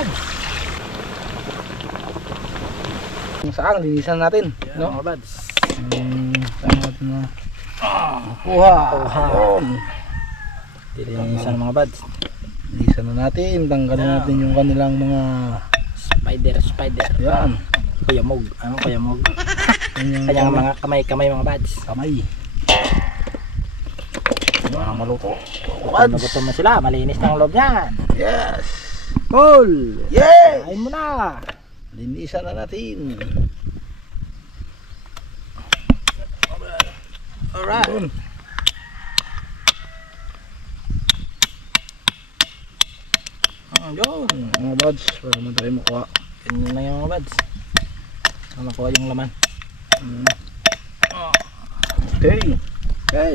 buds. Yung saang, linisan natin. Yan No? mga buds. Saan natin na? Kuha. Linisan mga buds. Linisan na natin. Tanggalin natin yung kanilang mga Spider. yan. Kuyamog. Ano kuyamog? Yung Kanyang mga kamay mga buds. kamay. Mga maluto. Nagutom na sila. Malinis na ang loob niyan. Yes. Cool. Yes. Kain mo na. Linisan na natin. Alright. Yun. Mga buds, para naman tayo makuha. Ganyan lang yung mga buds. Makuha yung laman. Okay. Okay.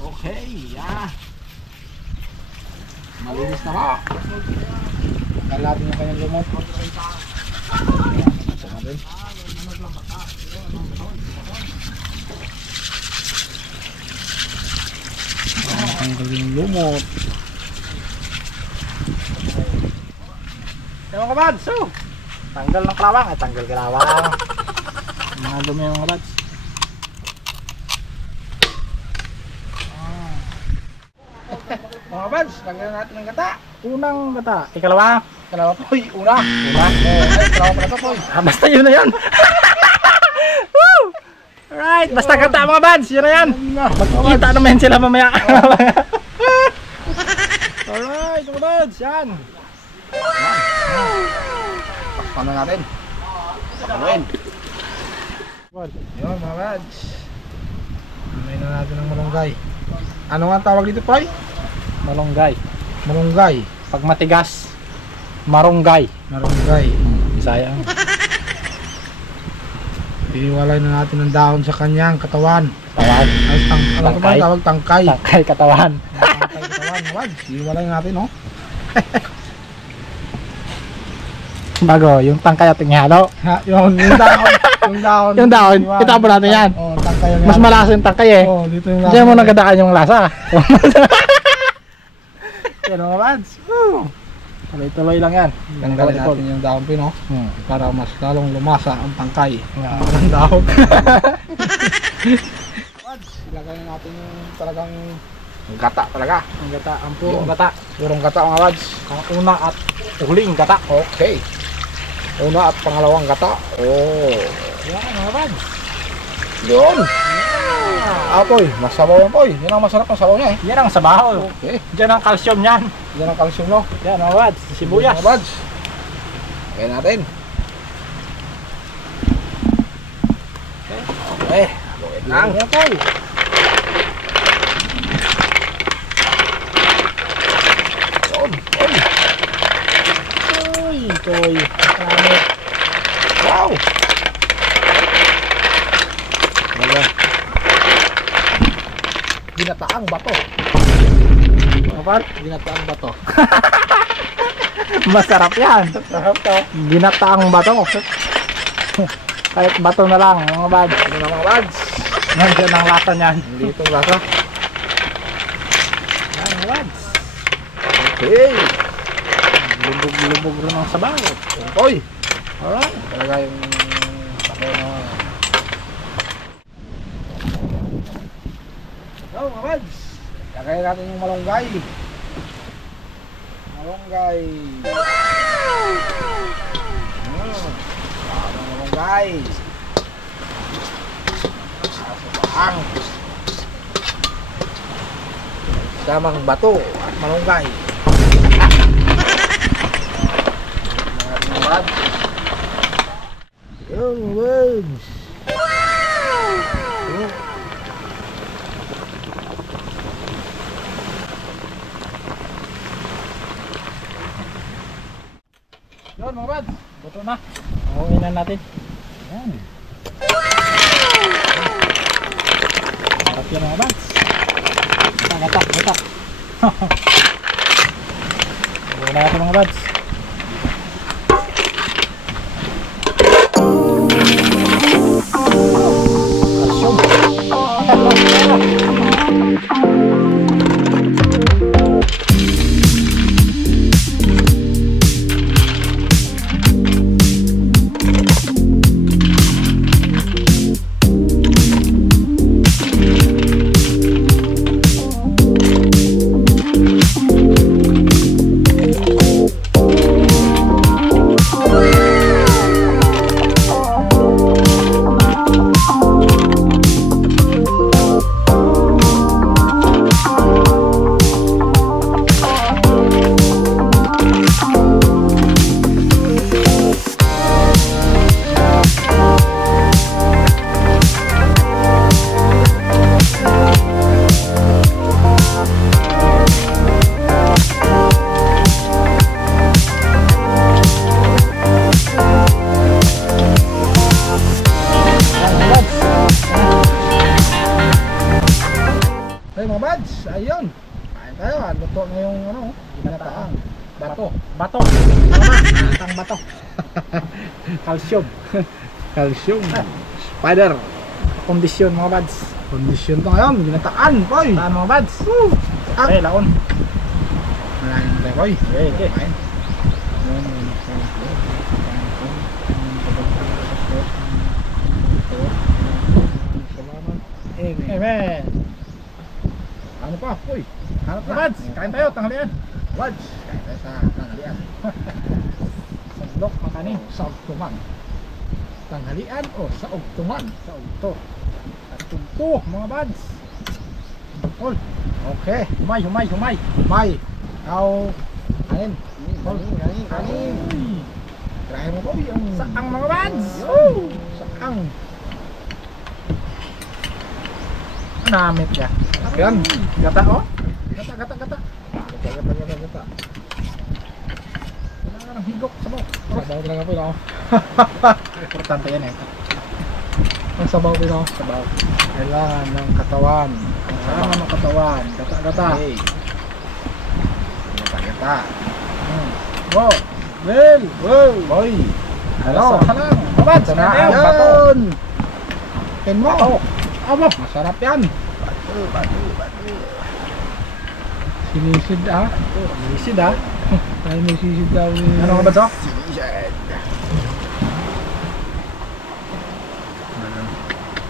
Okay. Malinis na ba? Tanggal natin yung kanyang lumot. Tanggal yung lumot. Yung mga buds. So, tanggal ng kalawang. Tanggal kalawang. Mga dumi yung mga buds. Mga buds, tanggal natin ng gata. Unang gata. Ikalawa. Kalawa po, una. Kalawa pa na ito po. Basta yun na yun. Woo! Alright. Basta gata mga buds. Yun na yan. Magkikita naman sila mamaya. Alright mga buds. Yan. Takpan na natin. Takpan. Yun mga buds. May na natin ng malunggay. Ano nga ang tawag dito, Poy? Malunggay. Malunggay. Pag matigas, marunggay. Malunggay. Bisaya. Iiwalay na natin ng dahon sa kanyang katawan. Katawan. Ay, ano ba Tangkay. tawag? Tangkay. Tangkay katawan. Tangkay katawan, mga buds. Iiwalay natin, no? Bago, yung tangkay at halo. Ha, yung dahon. Yung dahon. Yung dahon, itapon natin yan. Oh, tangkay yung Mas malasa yung tangkay eh. Oh, dito yung Diyan mo nagadaan yung lasa. Yan mga buds. Tuloy-tuloy lang yan. Tanggalin natin yung dahon pino para mas lalong lumasa ang tangkay. Ang dahon. Ilagay natin yung talagang gata talaga. Ang gata, ang purong gata. Purong gata mga buds. Ang una at huling gata. Okay. Una at pangalawang gata. Oh. Yan mga buds. Yun. Poy, masabaw yan Poy. Yan ang masarap ng sabaw niya eh. Yan ang sabaw. Okay. Diyan ang calcium niyan. Yan ang calcium no. Yan mga buds. Sibuyas. Mga buds. Okay natin. Okay. Luin lang. Yan Poy. Yun. Poy. Poy. Marami. Wow. Ginataang bato. Kapag? Ginataang bato. Masarap yan. Sarap to. Ginataang bato. Kahit bato na lang mga buds. Ano na mga buds? Nandiyan ang lasa niyan. Dito ang lasa. Yan mga buds. Okay. Lubog-lubog rin ang sabaw. Poy. Alright. Talaga yung sabaw na. Yo mga buds. Lagay natin yung malunggay. Malunggay. Malunggay. Ang samang bato at malunggay. Mga buds. Yung buds. Yun mga buds. Buto na. Hawin na natin. Yan. Harap yan mga buds. Gata. Hawin na natin mga buds. bato. Bato. Mga bads, ang bato. Calcium. Calcium. Spider. Kondisyon mga bads. Kondisyon to ngayon. Ginataan, boy. Saan mga bads? Ah. Okay, laon. Malalim tayo, boy. Okay. Amen. Ano pa, boy? Hanap Mga bads, kain tayo, tanghalian. Wads. Kain tayo sa tanghalian. Sandok, makanin. Sa ugtuman. Tanghalian o sa ugtuman? Sa ugto. At tugto, mga bads. Ol, Okay. humay. May. Now, kanin. Kanin. Try mo, boy. Ang Saang mga bads. saang. Namit ya. Yan. Gata oh. Gata. Gata. Kailangan ng higop sa mo. Sabaw talaga po, no? Importante yan eh. Ang sabaw po, no? Sabaw. Kailangan ng katawan. Kailangan ng katawan. Gata. Okay. Gata. Wow. Well. Wow. Boy. Hello. Sa lang. Mga bads, Ito na kain ang tayo. baton. Ken mo. Bato. Abo. Masarap yan. Sinisid, ah. Isid ah. Ay, may sisid daw. Ano mga bads oh?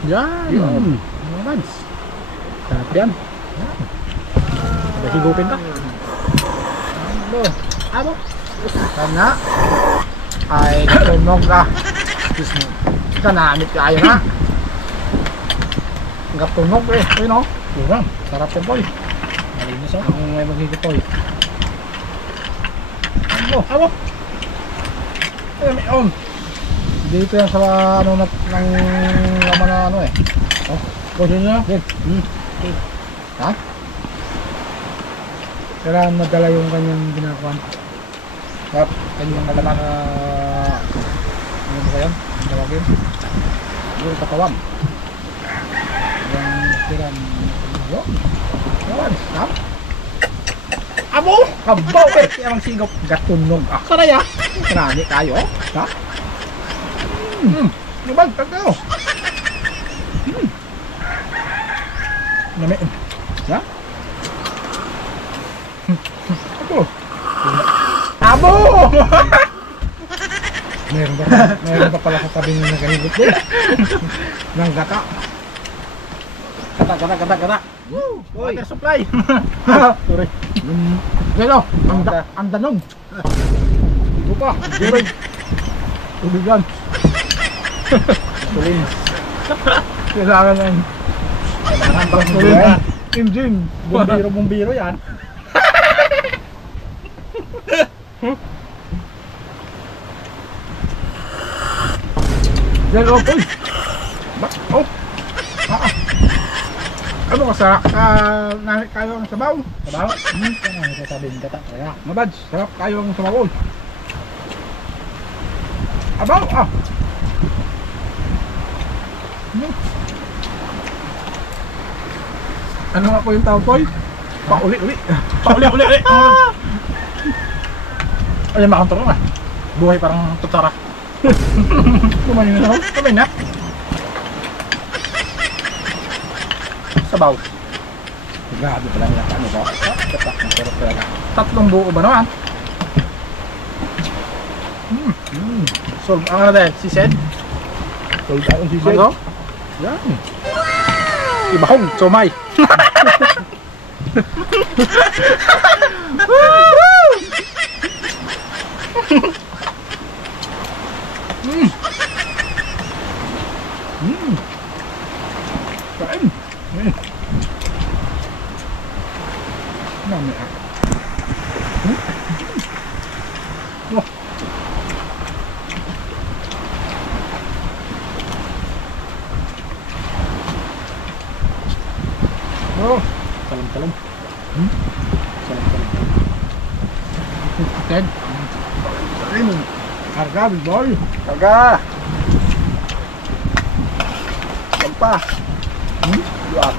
Yan. Yun. Mga bads. Sarap yan. Higupin ka. Abo. Abo. Sana ay tunog ka. Excuse me. Kanamit kayo na. Gatunog eh. Uy, no? Kurang. Sarap yan, boy. Malinis oh. Ang may magigit, boy. Abo. Ay, may on. Dito yan sa ano ng laman na ano eh. Boss nyo. Yan. Ha? Kailangan madala yung kanyang ginagawa. At kanyang kalaman na ano ba yan? Tawagin? Yung katawan. Yung tiran. Yun. Yun. Stop. Abo. Kabaw eh. Kaya ang sigop. Gatunog. Saraya. Marami tayo. Ha? Nubag. Tagtayo. Nami. Ha? Abo. Abo. Meron pa pala sa tabi ng nagahilot din. Ng gata. Gata. Water supply. Sorry. Pero, ang danog. Ito pa. Tubig. Tubig yan. Tulin. Kailangan ng Tulin. engine. Bumbiro yan. Yan, oh, uy. Oh. Ano ka sa kayo ang sabaw? Sabaw. Ano ang sasabihin gata? Kaya. Mabads, sarap kayo ang sabaw. Abaw, ah. Ano nga po yung tawag, boy? Pauli-uli. Pauli. Ay, makontrol na. Buhay parang tutsara. Kumain na ako. Kamay na. Sabaw. Grabe pala nila ano ba? Gata. Masarap talaga. Tatlong buo ba naman? Solve. Ang ano dahil? Si Sed? Sold out si Jed. Ano? Yan. Ibahog. Somay. Kain. Nami ah. Oh, Salam. Ted. Kain. Karga, big boy. Kaga. Sampa. Luwag.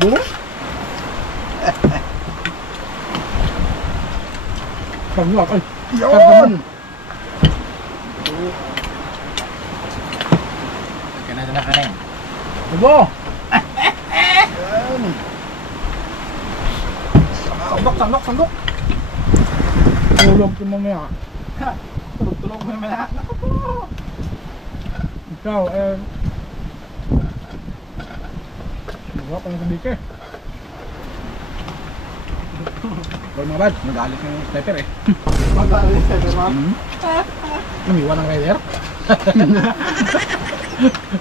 Bungo? Pagluwak, ay. Yun! Ganito na kanin. Abo! Sandok! Tulog ko mamaya. Tulog mo naman ha. Naku po! Ikaw, Wala pa ng kabike. Well, mga bad, nagalit ng sniper eh. Magalit sa naman. Namiwan ang rider.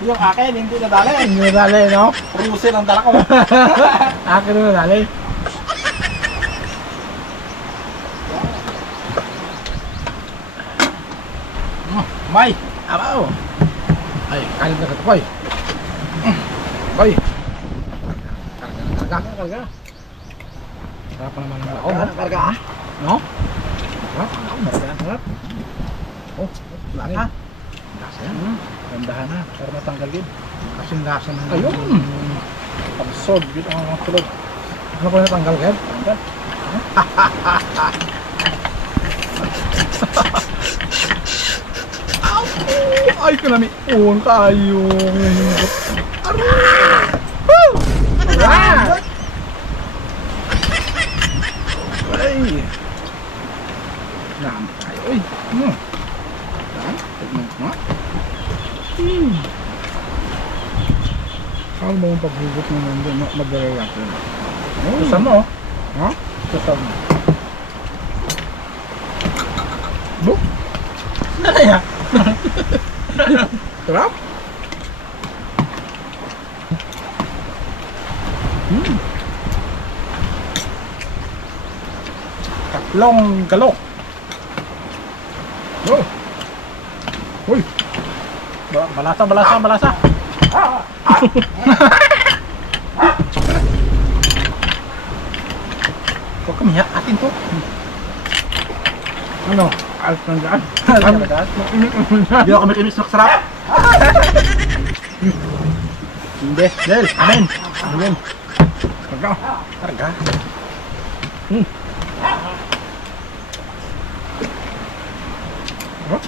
Yung akin, hindi nadali. Hindi nadali, no? Rusil ang dala ko. Akin na nadali. May! Abaw! Ay, kalit na katukoy. Koy! Karga. Sarap pa naman ang laon. Karga ah! No? Sarap. Sarap. Oh, Laki. lasa yan. Gandahan na, para matanggal yun. Kasing lasa ng... Ayun! Absorb yun ang mga tulog. Ano ko natanggal, Kev? Tanggal. Ay, kanami. Uwan kayo. Ah! Ay! Naam tayo. Uy! Yan. Tignan ko nga. Saan mo yung paghugot mo nandun? Mag-react yun. Susan mo. Ha? Susan mo. Buk! Ano yan? Sarap! Tatlong galok. Oh! Uy! Balasa. Huwag kami ha, atin to. Ano? Alas ng daan? Hindi ako kami-kimis na sarap. Hindi. Del, amen. Ayan. Karga. Karga. Oh.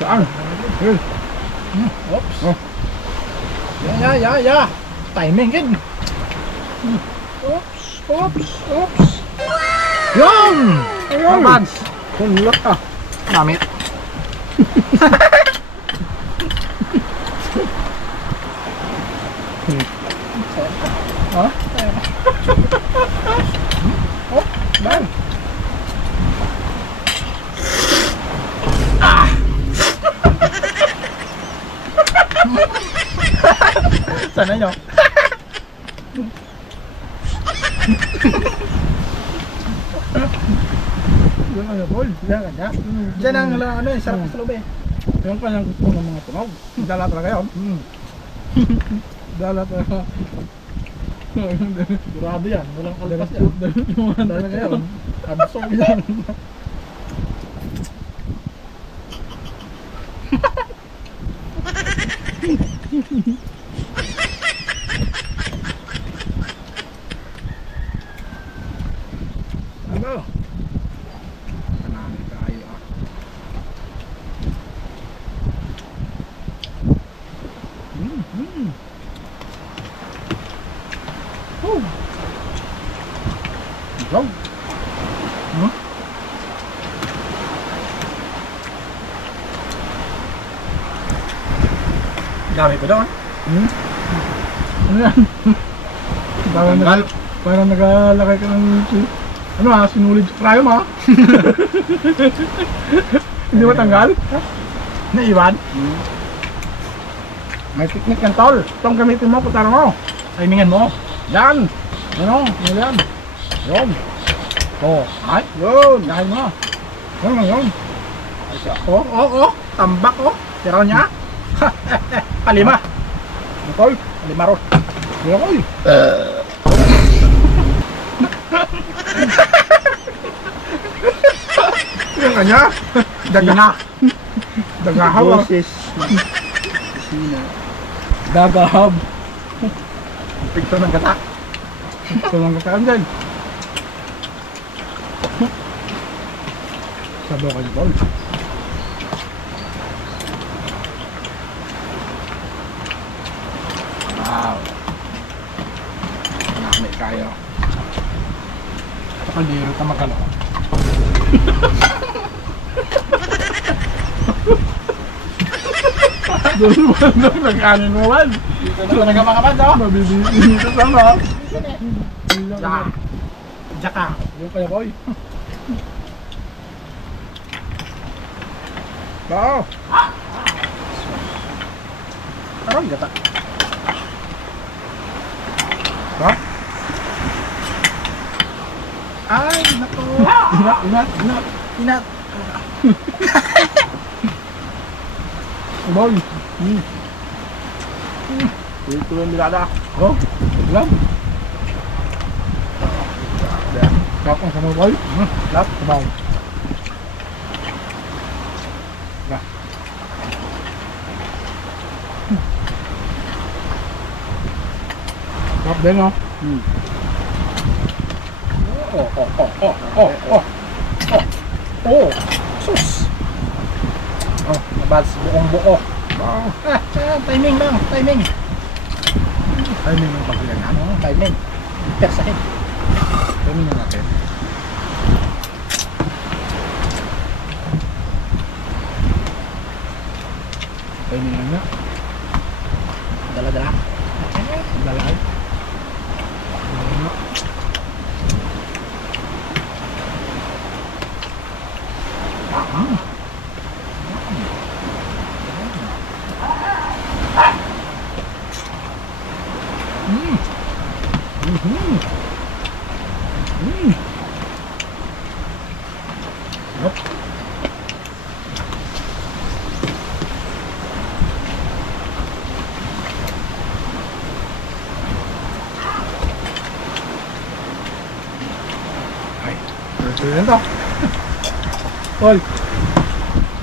Saan? Yun. Oops. Oh. Ya. Timing yun. Oops. Yan! Ayun. Mads. Kunlot ah. Namit. Ha? Oh, ban. Sana nyo. Yan ang boy. Yan kanya. Diyan ang ano eh, sarap sa loob eh. Yan kanyang gusto ng mga tunog. Dala talaga yun. Dala talaga. Durado yan, walang kalpas yan. Dala talaga yun. Absorb yan. Ano? Kanami tayo ah. Ikaw? Dami pa doon. Ano yan? Parang nagalakay ka ng... Ano ha? Sinulid sa cryo ha? Hindi mo tanggal? Naiwan. May technique yan tol. Itong gamitin mo, putara mo. Timingan mo. Yan! Ano? Ano yan? Yun! Oh, ay! Yun! Dahil mo! Yun lang yun! Tambak oh. Tiraw niya. Palima. Ano tol? Palima ro. Hindi ako eh! Yung kanya! Daga! Dagahab ah! Dagahab! Pigto ng gata. Tulong ka kayo dyan. Sabaw ka ni Paul. Wow. May kaya. Sa kaldero ka magkalo. Doon mo nag-anin mo man. Dito na talaga mga bads, oh. Mabibili dito sana. Jaka. Yung kaya boy. Wow. Parang gata. Ha? Ay, naku. Inat. Inat. Boy. Ito yung bilada. Oh, lang. Kapang sama boy. Lap, sabaw. Lah. Lap din oh. Oh. Sus. Oh, mga bads, buong buo. Wow. Timing lang, timing. Timing ng pagkilangan. Ano, timing. Persahin. Timing na natin. Timing lang na. Dala-dala. Dalay. Dalay na. Yup. Ay, tuloy to. Boy.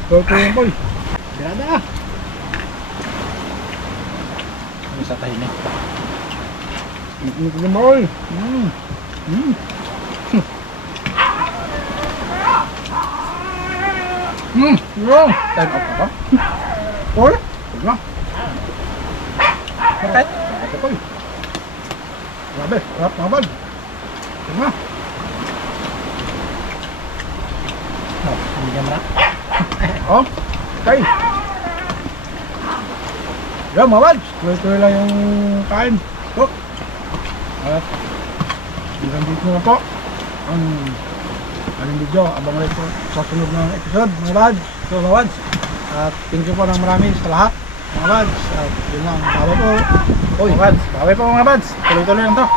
Tuloy boy. Bilada. Ano sa tahimik? Tuloy boy. Yung. Time out ka ba? Oy. Huwag na. Bakit? Bakit boy? Grabe. Harap mga bag. Huwag na. Oh, hindi ka mara. Oh. Okay. Yan mga bag. Tuloy-tuloy lang yung kain. Cook. At hanggang dito na po ang aling video. Abang ulit po sa sunod ng episode mga bads. So mga bads, at thank you po ng marami sa lahat mga bads. At yun lang, bawa po. Uy, mga bads. Baway po mga bads. Tuloy-tuloy lang to.